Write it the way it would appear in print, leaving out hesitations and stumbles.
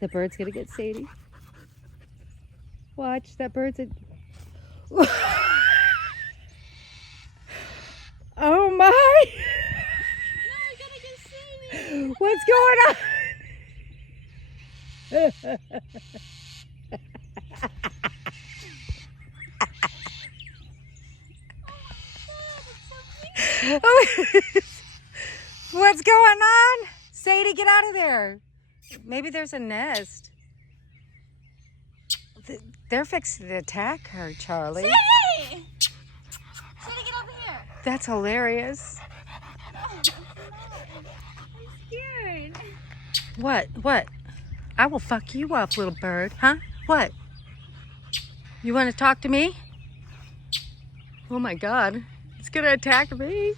The bird's gonna get Sadie. Watch, that bird's a... Oh my! No, we gotta get Sadie. What's going on? What's going on? Sadie, get out of there. Maybe there's a nest. They're fixing to attack her, Charlie. Sadie! Sadie, get over here. That's hilarious. Oh, no. I'm scared. What? I will fuck you up, little bird. Huh? What? You want to talk to me? Oh my God. It's gonna attack me.